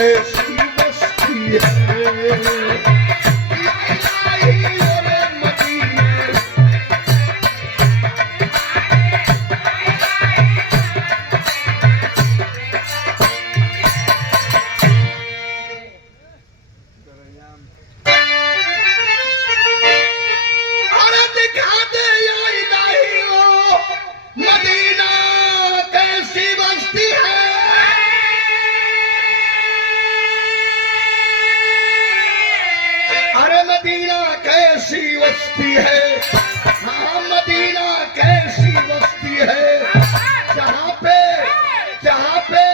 कैसी बस्ती है। कैसी बस्ती है, हाँ मदीना कैसी बस्ती है, जहाँ पे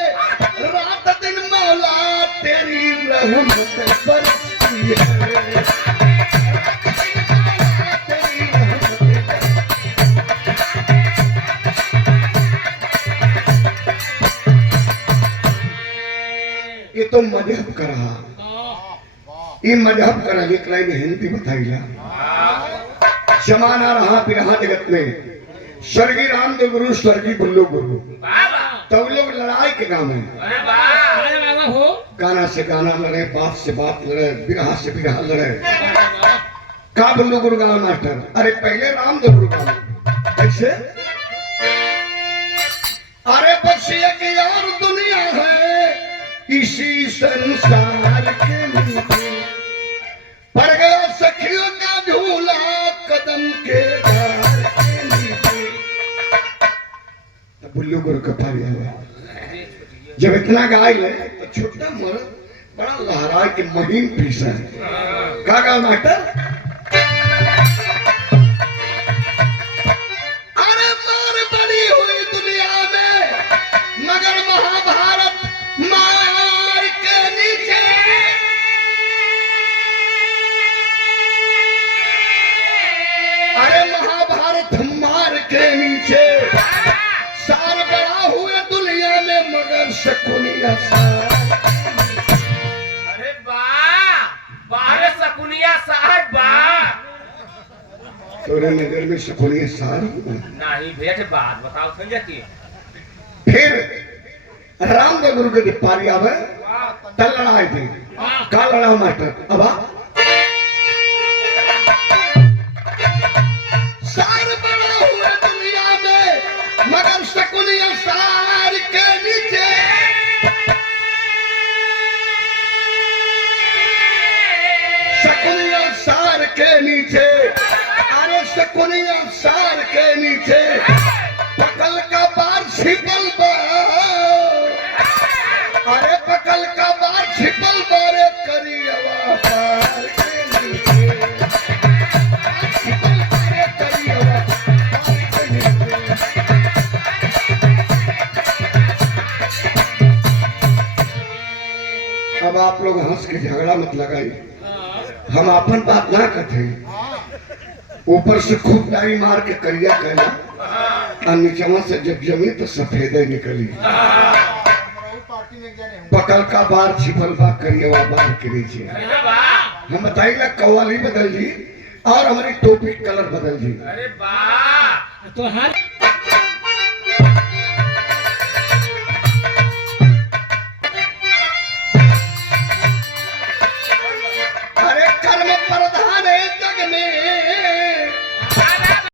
रात दिन मौला तेरी रहमत बरसती है। ये तो मजहब का रहा, ये मजहब का एक लाइन हिंदी बताइला। जमाना रहा बिरहा जगत में, स्वर्गीय रामदेव गुरु, स्वर्गीय बुल्लू गुरु, तो लोग लड़ाई के काम है। गाना से गाना लड़े, बात से बात लड़े, बिरहा से बिरहा लड़े। का बुल्लू गुरु गाना मास्टर? अरे पहले रामदेव गुरु गाना कैसे? अरे बस एक यार दुनिया है इसी संसार के नीचे, पड़ गया सखियों का झूला कदम के द्वार के नीचे। बुल्लू गुरु का पारिया है। जब इतना गाय ले तो छोटा मर्द बड़ा लहरा के महीन पीसा है। का गा मास्टर? अरे मार बड़ी हुई दुनिया में मगर महाभारत मार के नीचे, अरे महाभारत मार के नीचे सार बड़ा हुए दुनिया में मगर शकुनिया सार। अरे बारे शकुनिया साहब तोरे नगर में शकुनिया सार नहीं भेट बात बताओ समझे की। फिर रामदेव गुरु के पारी आवे तल लड़ाई थी। का लड़ा मास्टर? अब सार बड़ा हुए दुनिया में मगर शकुनिया सार के नीचे, शकुनिया सार के नीचे, अरे शकुनिया सार के नीचे पकल का बार छिपल बा, अरे पकल का बार छिपल बारे करियवा पार के नीचे, छिपल बारे करियवा पार के नीचे। अब आप लोग हंस के झगड़ा मत लगाई, हम अपन बात ना कहते। ऊपर से खूब डाई मार के करिया कहना और नीचवा से जब जमी तो सफेद निकली। पकल का बार छिपल बा करियवा बार के नीचे। हम बताइएगा कव्वाली बदल जी और हमारी टोपी कलर बदल जी। अरे वाह तो हर